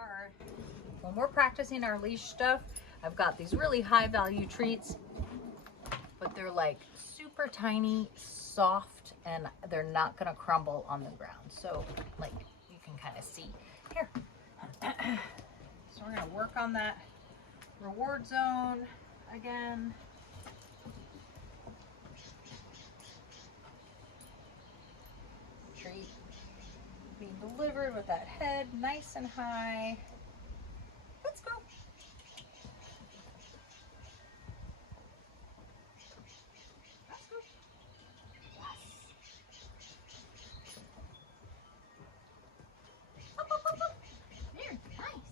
are. When we're practicing our leash stuff, I've got these really high value treats, but they're like super tiny, soft, and they're not gonna crumble on the ground. So like you can kind of see here. So we're gonna work on that reward zone again. Treat being delivered with that head nice and high. Let's go. Let's go. Yes. Up, up, up, up. There, nice.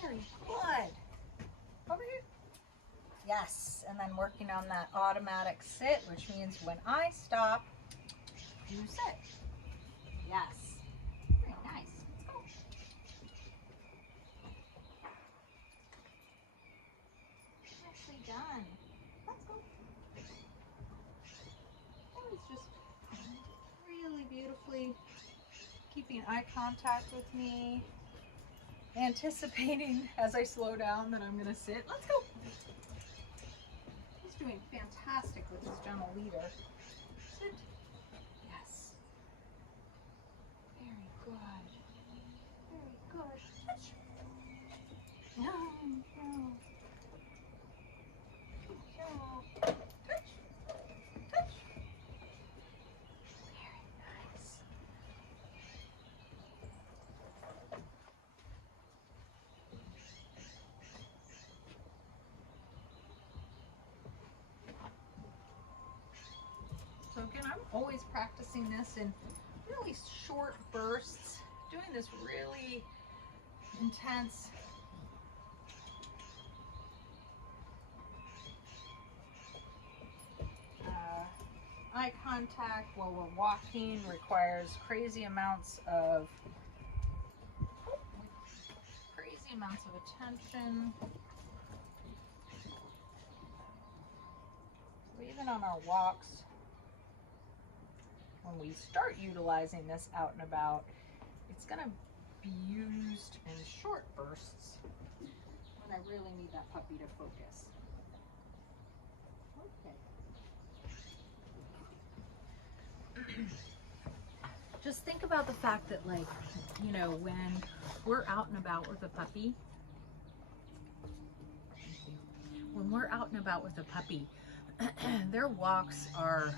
Very good. Over here. Yes, and then working on that automatic sit, which means when I stop, you sit. Yes. Very nice. Let's go. Nicely done. Let's go. That was just really beautifully keeping eye contact with me, anticipating as I slow down that I'm gonna sit. Let's go. He's doing fantastic with his gentle leader. Sit. Yes. Very good. Very good. Touch. No, no. Good job. Touch. Touch. Very nice. So again, I'm always practicing this in really short bursts, doing this really intense eye contact while we're walking. Requires crazy amounts of attention. So even on our walks, when we start utilizing this out and about, it's going to be used in short bursts when I really need that puppy to focus. Okay. Just think about the fact that, like, you know, when we're out and about with a puppy, their walks are,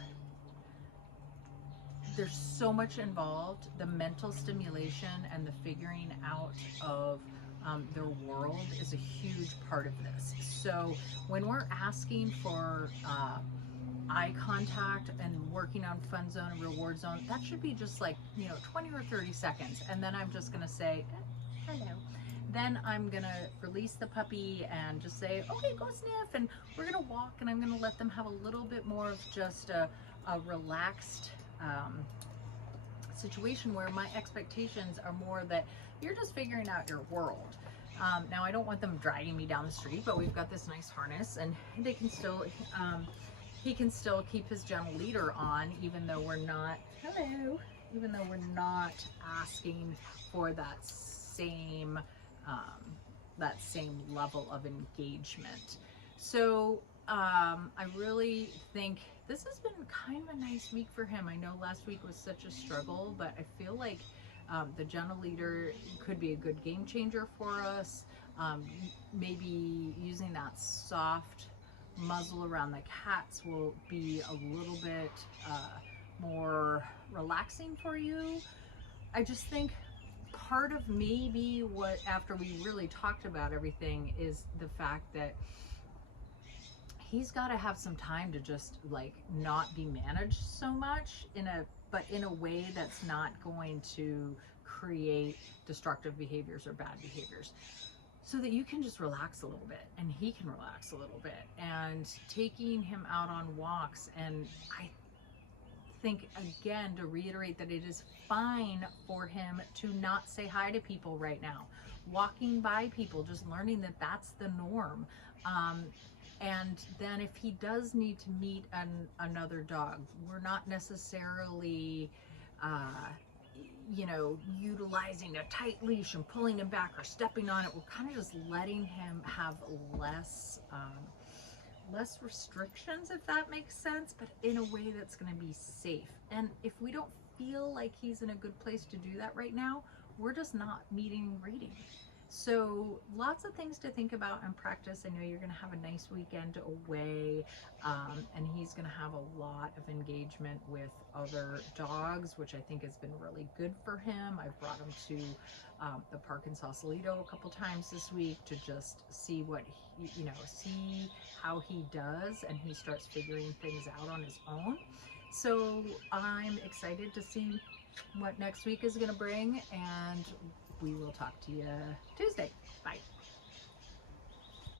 there's so much involved. The mental stimulation and the figuring out of their world is a huge part of this. So when we're asking for eye contact and working on fun zone and reward zone, that should be just like, you know, 20 or 30 seconds. And then I'm just gonna say, hello. Then I'm gonna release the puppy and just say, okay, go sniff. And we're gonna walk, and I'm gonna let them have a little bit more of just a relaxed situation where my expectations are more that you're just figuring out your world. Now I don't want them dragging me down the street, but we've got this nice harness, and they can still, he can still keep his gentle leader on, even though we're not, hello, even though we're not asking for that same level of engagement. So I really think this has been kind of a nice week for him. I know last week was such a struggle, but I feel like the gentle leader could be a good game changer for us. Maybe using that soft muzzle around the cats will be a little bit more relaxing for you. I just think part of maybe what, after we really talked about everything, is the fact that he's got to have some time to just like not be managed so much but in a way that's not going to create destructive behaviors or bad behaviors, so that you can just relax a little bit and he can relax a little bit. And taking him out on walks, and I think, again, to reiterate that it is fine for him to not say hi to people right now. Walking by people, just learning that that's the norm. And then if he does need to meet another dog, we're not necessarily, utilizing a tight leash and pulling him back or stepping on it. We're kind of just letting him have less restrictions, if that makes sense, but in a way that's going to be safe. And if we don't feel like he's in a good place to do that right now, we're just not meeting and greeting. So lots of things to think about and practice. I know you're going to have a nice weekend away, and he's going to have a lot of engagement with other dogs, which I think has been really good for him. I've brought him to the park in Sausalito a couple times this week to just see what see how he does, and he starts figuring things out on his own. So I'm excited to see what next week is going to bring, and we will talk to you Tuesday. Bye.